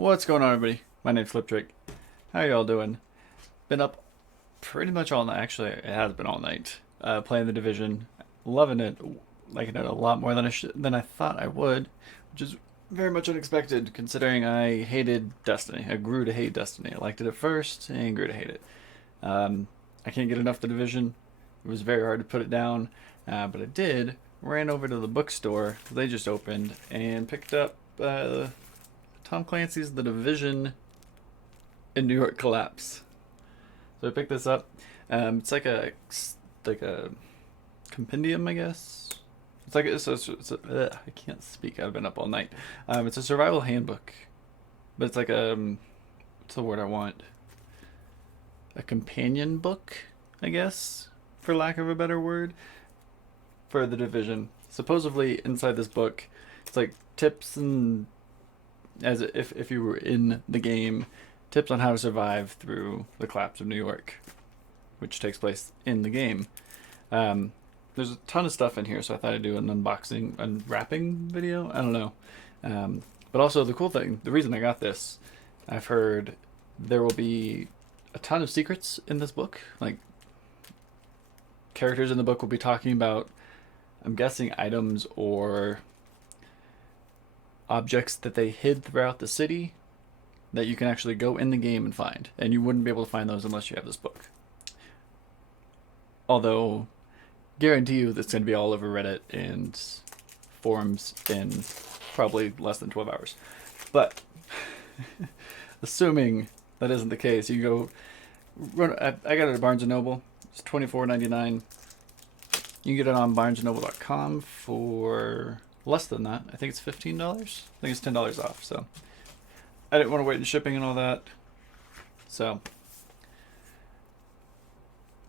What's going on, everybody? My name's Fliptriq. How y'all doing? Been up pretty much all night. Actually, it has been all night. Playing the Division, loving it, liking it a lot more than I thought I would, which is very much unexpected considering I hated Destiny. I grew to hate Destiny. I liked it at first and grew to hate it. I can't get enough of the Division. It was very hard to put it down, but I did. Ran over to the bookstore they just opened and picked up Tom Clancy's The Division in New York Collapse. So I picked this up. It's like a compendium, I guess. It's like I can't speak. I've been up all night. It's a survival handbook, but it's like what's the word I want? A companion book, I guess, for lack of a better word, for the Division. Supposedly inside this book, it's like tips and as if you were in the game, tips on how to survive through the collapse of New York, which takes place in the game. There's a ton of stuff in here, so I thought I'd do an unboxing, unwrapping video. I don't know. But also the cool thing, the reason I got this, I've heard there will be a ton of secrets in this book. Like, characters in the book will be talking about, I'm guessing, items or objects that they hid throughout the city that you can actually go in the game and find. And you wouldn't be able to find those unless you have this book. Although, guarantee you that's going to be all over Reddit and forums in probably less than 12 hours. But, assuming that isn't the case, you go run. I got it at Barnes & Noble. It's $24.99. You can get it on barnesandnoble.com for less than that. I think it's $15. I think it's $10 off. So I didn't want to wait in shipping and all that. So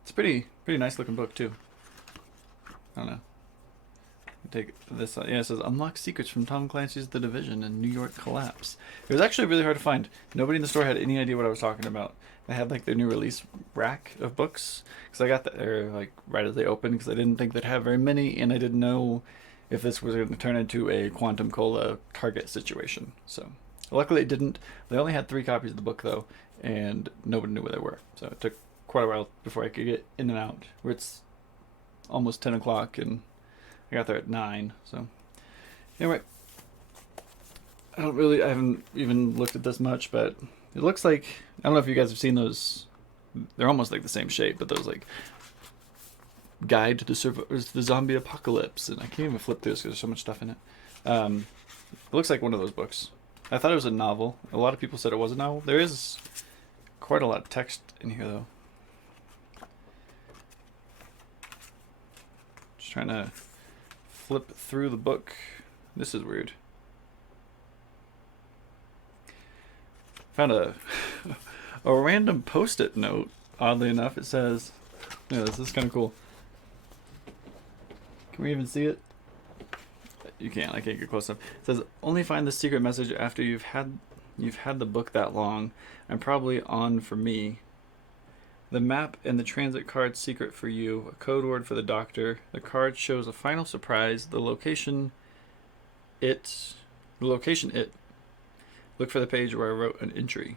it's a pretty nice looking book too. I don't know. Take this. Yeah, it says unlock secrets from Tom Clancy's The Division and New York Collapse. It was actually really hard to find. Nobody in the store had any idea what I was talking about. I had like their new release rack of books because I got there like right as they opened because I didn't think they'd have very many and I didn't know if this was going to turn into a Quantum Cola Target situation. So luckily it didn't. They only had 3 copies of the book though, and nobody knew where they were. So it took quite a while before I could get in and out. Where it's almost 10 o'clock and I got there at 9. So anyway, I haven't even looked at this much, but it looks like, I don't know if you guys have seen those. They're almost like the same shape, but those like guide to the zombie apocalypse, and I can't even flip through this because there's so much stuff in it. It looks like one of those books. I thought it was a novel. A lot of people said it was a novel. There is quite a lot of text in here though. Just trying to flip through the book. This is weird. Found a random post-it note. Oddly enough, it says, yeah, this is kind of cool. Can we even see it? You can't. I can't get close enough. It says, only find the secret message after you've had the book that long. I'm probably on for me. The map and the transit card secret for you. A code word for the doctor. The card shows a final surprise. The location it. Look for the page where I wrote an entry.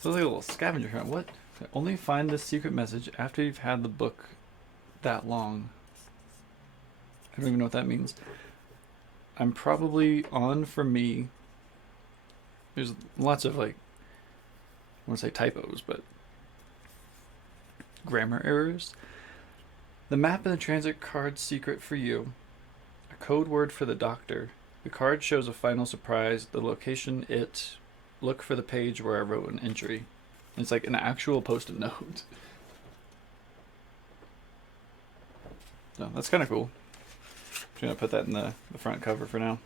So it's like a little scavenger hunt. What? Only find the secret message after you've had the book that long. I don't even know what that means. I'm probably on for me. There's lots of like, I want to say typos, but grammar errors. The map and the transit card secret for you. A code word for the doctor. The card shows a final surprise. The location it. Look for the page where I wrote an entry. It's like an actual post-it note. So that's kind of cool. I'm going to put that in the front cover for now.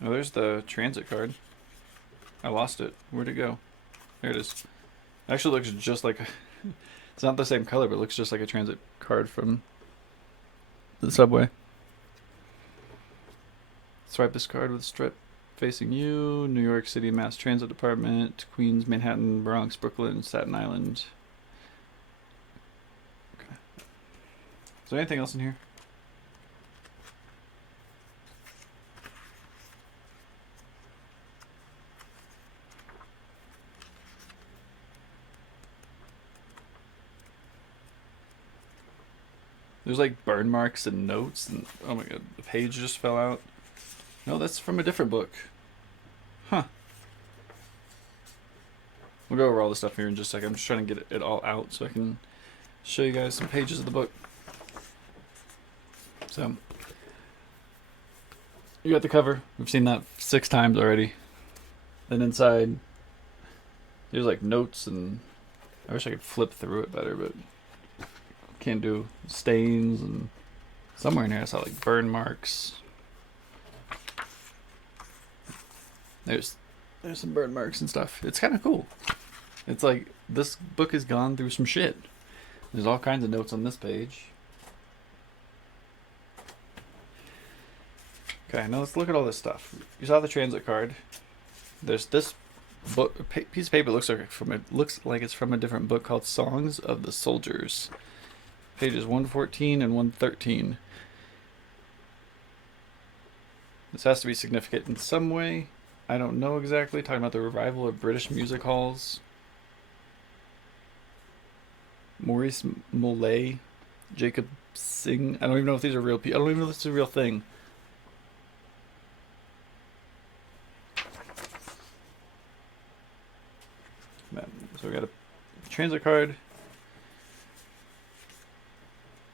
Oh, there's the transit card. I lost it. Where'd it go? There it is. It actually looks just like it's not the same color, but it looks just like a transit card from the subway. Swipe this card with a strip facing you. New York City Mass Transit Department, Queens, Manhattan, Bronx, Brooklyn, Staten Island. Okay. Is there anything else in here? There's like burn marks and notes, and oh my god, the page just fell out. No, that's from a different book. Huh. We'll go over all the stuff here in just a second. I'm just trying to get it all out so I can show you guys some pages of the book. So, you got the cover. We've seen that 6 times already. Then inside, there's like notes, and I wish I could flip through it better, but can't do. Stains, and somewhere in here I saw like burn marks. There's some burn marks and stuff. It's kind of cool. It's like this book has gone through some shit. There's all kinds of notes on this page. Okay, now let's look at all this stuff. You saw the transit card. There's this book, piece of paper looks like it's from a different book called Songs of the Soldiers. Pages 114 and 113. This has to be significant in some way. I don't know exactly. Talking about the revival of British music halls. Maurice Mollet, Jacob Singh. I don't even know if these are real people. I don't even know if this is a real thing. So we got a transit card,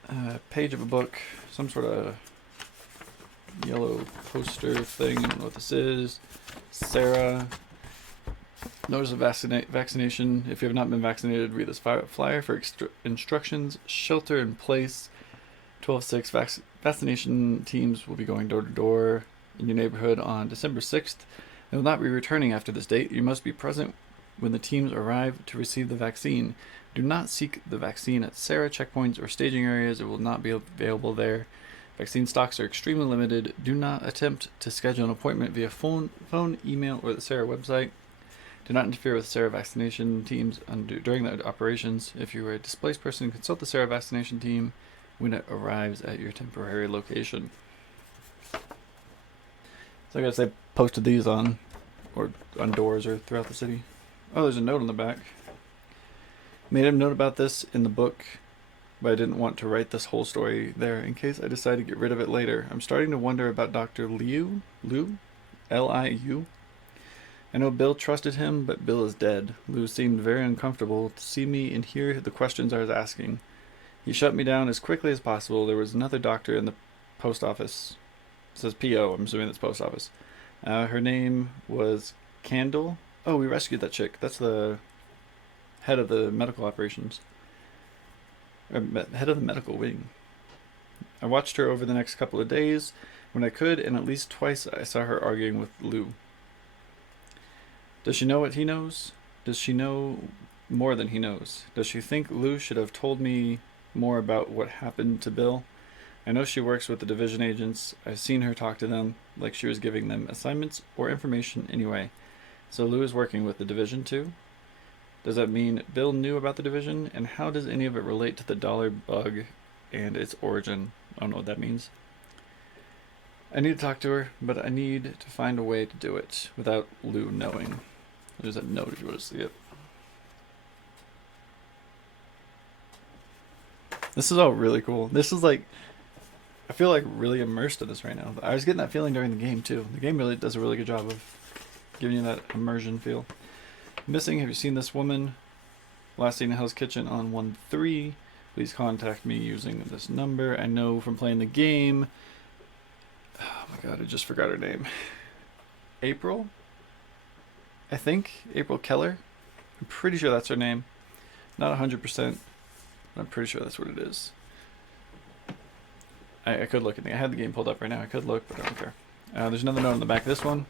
a page of a book, some sort of yellow poster thing. I don't know what this is. Sarah. Notice of vaccination. If you have not been vaccinated, read this flyer for instructions. Shelter in place. 12/6 vaccination teams will be going door to door in your neighborhood on December 6th. They will not be returning after this date. You must be present when the teams arrive to receive the vaccine. Do not seek the vaccine at Sarah checkpoints or staging areas. It will not be available there. Vaccine stocks are extremely limited. Do not attempt to schedule an appointment via phone, email, or the Sarah website. Do not interfere with Sarah vaccination teams during the operations. If you are a displaced person, consult the Sarah vaccination team when it arrives at your temporary location. So I guess they posted these on doors or throughout the city. Oh, there's a note on the back. Made a note about this in the book, but I didn't want to write this whole story there in case I decide to get rid of it later. I'm starting to wonder about Dr. Liu? L-I-U? I know Bill trusted him, but Bill is dead. Lou seemed very uncomfortable to see me and hear the questions I was asking. He shut me down as quickly as possible. There was another doctor in the post office. It says P.O., I'm assuming that's post office. Her name was Candle. Oh, we rescued that chick. That's the head of the medical operations. Head of the medical wing. I watched her over the next couple of days when I could, and at least twice I saw her arguing with Lou. Does she know what he knows? Does she know more than he knows? Does she think Lou should have told me more about what happened to Bill? I know she works with the division agents. I've seen her talk to them like she was giving them assignments or information anyway. So Lou is working with the division too? Does that mean Bill knew about the division? And how does any of it relate to the dollar bug and its origin? I don't know what that means. I need to talk to her, but I need to find a way to do it without Lou knowing. There's that note if you want to see it. This is all really cool. This is like, I feel like really immersed in this right now. I was getting that feeling during the game too. The game really does a really good job of giving you that immersion feel. Missing, have you seen this woman? Last seen in Hell's Kitchen on 1-3. Please contact me using this number. I know from playing the game. Oh my god, I just forgot her name. April? I think. April Keller? I'm pretty sure that's her name. Not 100%, but I'm pretty sure that's what it is. I could look at it. I had the game pulled up right now. I could look, but I don't care. There's another note on the back of this one.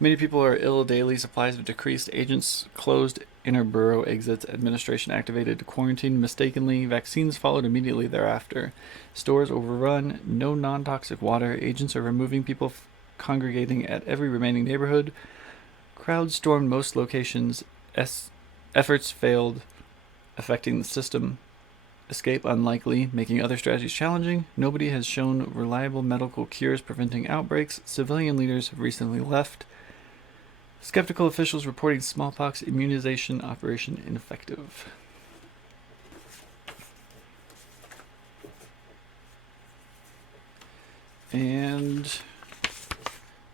Many people are ill daily. Supplies have decreased. Agents closed. Inner borough exits. Administration activated. Quarantine mistakenly. Vaccines followed immediately thereafter. Stores overrun. No non-toxic water. Agents are removing people congregating at every remaining neighborhood. Crowds stormed most locations. Efforts failed. affecting the system. Escape unlikely, making other strategies challenging. Nobody has shown reliable medical cures preventing outbreaks. Civilian leaders have recently left. Skeptical officials reporting smallpox immunization operation ineffective. And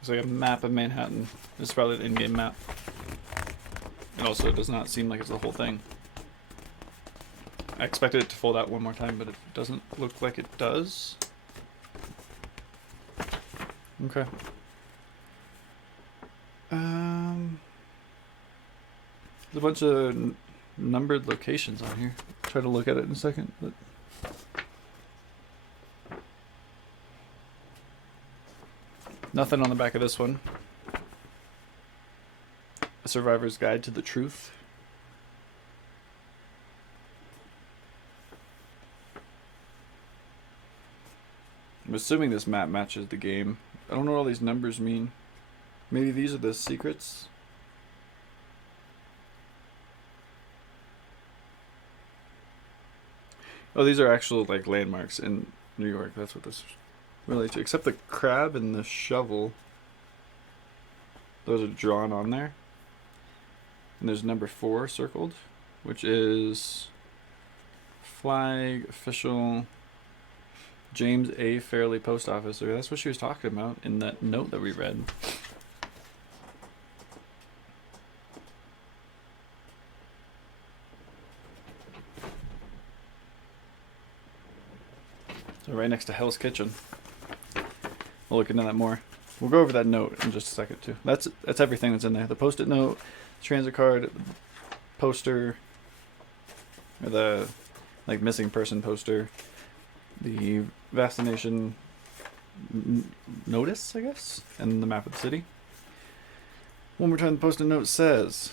there's like a map of Manhattan. This is probably the in-game map. It also does not seem like it's the whole thing. I expected it to fold out one more time, but it doesn't look like it does. Okay. There's a bunch of numbered locations on here. I'll try to look at it in a second, but nothing on the back of this one. A Survivor's Guide to the Truth. I'm assuming this map matches the game. I don't know what all these numbers mean. Maybe these are the secrets? Oh, these are actual like landmarks in New York. That's what this relates to. Except the crab and the shovel. Those are drawn on there. And there's number 4 circled, which is flag, official, James A. Fairley Post Office. So that's what she was talking about in that note that we read. So right next to Hell's Kitchen. We'll look into that more. We'll go over that note in just a second too. That's everything that's in there. The post-it note, transit card, poster, or the like missing person poster, the vaccination notice, I guess, and the map of the city. One more time, the post-it note says,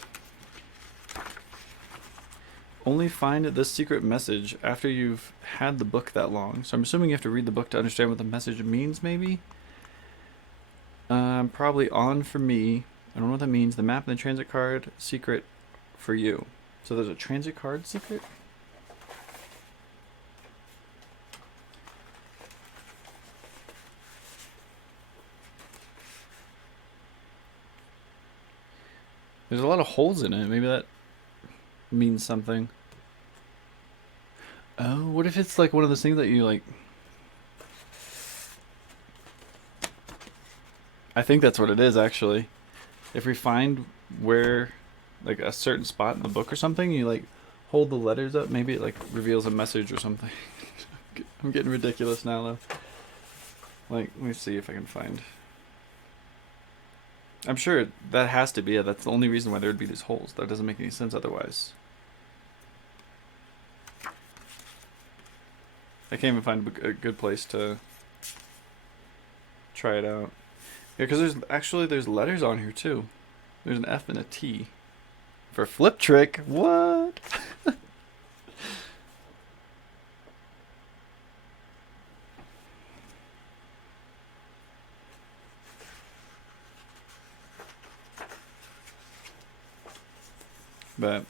only find this secret message after you've had the book that long. So I'm assuming you have to read the book to understand what the message means, maybe? Probably on for me. I don't know what that means. The map and the transit card secret for you. So there's a transit card secret? There's a lot of holes in it. Maybe that means something. Oh, what if it's like one of those things that you like... I think that's what it is, actually. If we find where, like, a certain spot in the book or something, you, like, hold the letters up, maybe it, like, reveals a message or something. I'm getting ridiculous now, though. Like, let me see if I can find... I'm sure that has to be it. That's the only reason why there would be these holes. That doesn't make any sense otherwise. I can't even find a good place to try it out. Yeah, because there's letters on here too. There's an F and a T. For Fliptriq? What? But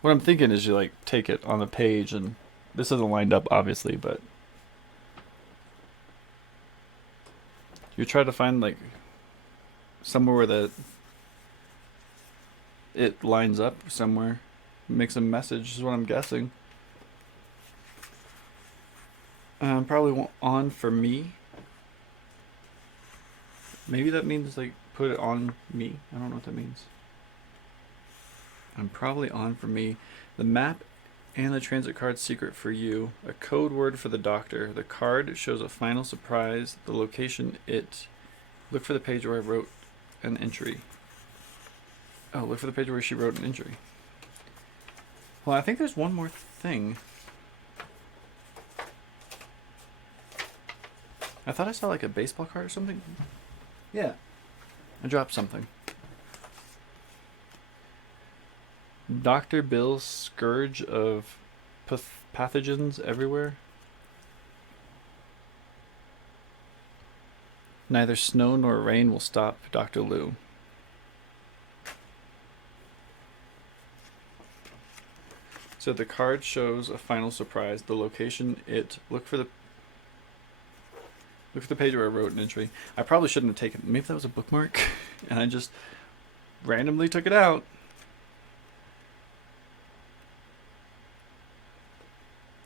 what I'm thinking is you like take it on the page, and this isn't lined up obviously, but you try to find like somewhere where it lines up somewhere, makes a message is what I'm guessing. Probably on for me. Maybe that means like put it on me. I don't know what that means. I'm probably on for me. The map and the transit card secret for you. A code word for the doctor. The card shows a final surprise. The location it. Look for the page where I wrote an entry. Oh, look for the page where she wrote an entry. Well, I think there's one more thing. I thought I saw like a baseball card or something. Yeah. I dropped something. Dr. Bill's scourge of pathogens everywhere. Neither snow nor rain will stop Dr. Lou. So the card shows a final surprise. The location, look for the page where I wrote an entry. I probably shouldn't have taken. Maybe that was a bookmark, and I just randomly took it out.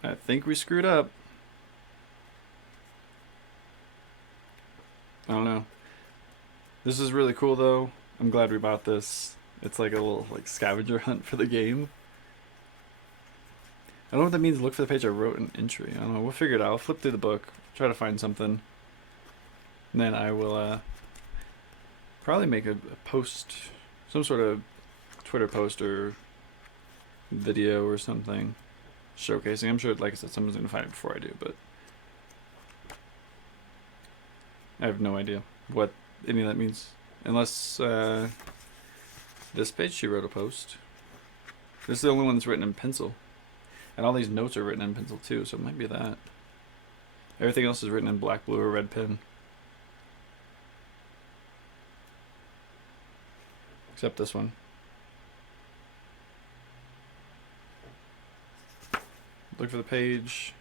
I think we screwed up. I don't know. This is really cool though. I'm glad we bought this. It's like a little scavenger hunt for the game. I don't know what that means. Look for the page I wrote an entry. I don't know. We'll figure it out. I'll flip through the book, try to find something, and then I will probably make a post, some sort of Twitter post or video or something, showcasing. I'm sure, like I said, someone's gonna find it before I do, but I have no idea what any of that means. Unless this page she wrote a post. This is the only one that's written in pencil. And all these notes are written in pencil too, so it might be that. Everything else is written in black, blue, or red pen. Except this one. Look for the page.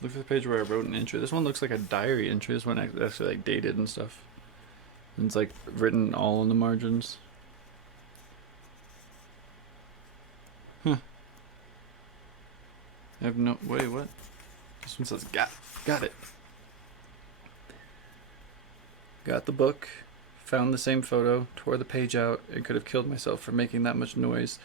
Look for the page where I wrote an entry. This one looks like a diary entry. This one actually like dated and stuff. And it's like written all in the margins. Huh. I have no... Wait, what? This one says got it. Got the book. Found the same photo. Tore the page out. And could have killed myself for making that much noise.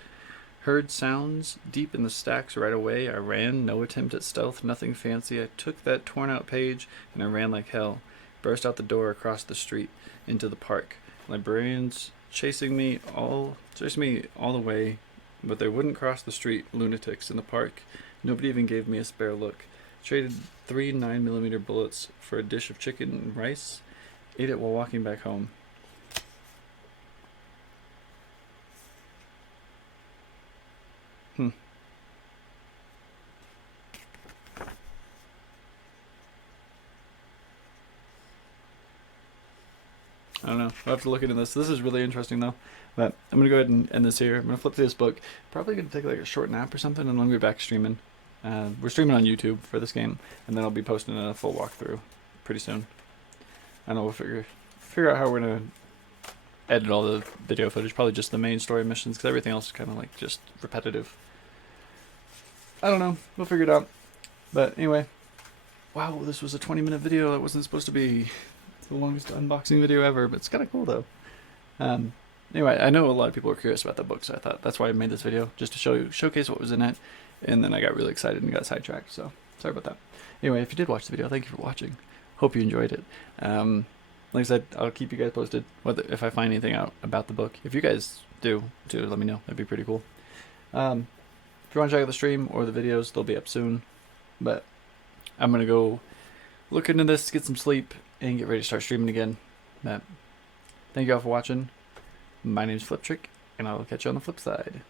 Heard sounds deep in the stacks right away. I ran, no attempt at stealth, nothing fancy. I took that torn out page and I ran like hell. Burst out the door across the street into the park. Librarians chasing me all the way, but they wouldn't cross the street. Lunatics in the park. Nobody even gave me a spare look. Traded 3 9mm bullets for a dish of chicken and rice. Ate it while walking back home. I don't know. I'll have to look into this. This is really interesting though. But I'm going to go ahead and end this here. I'm going to flip through this book. Probably going to take like a short nap or something, and then we'll be back streaming. We're streaming on YouTube for this game, and then I'll be posting a full walkthrough pretty soon. I know we'll figure out how we're going to edit all the video footage. Probably just the main story missions, because everything else is kind of like just repetitive. I don't know. We'll figure it out. But anyway, wow, this was a 20-minute video. That wasn't supposed to be the longest unboxing video ever, but it's kind of cool though. Anyway, I know a lot of people are curious about the book, so I thought that's why I made this video, just to showcase what was in it, and then I got really excited and got sidetracked, so sorry about that. Anyway, if you did watch the video, thank you for watching. Hope you enjoyed it. Like I said, I'll keep you guys posted if I find anything out about the book. If you guys do, too, let me know. That'd be pretty cool. If you want to check out the stream or the videos, they'll be up soon. But I'm going to go look into this, get some sleep, and get ready to start streaming again. But thank you all for watching. My name's Fliptriq, and I'll catch you on the flip side.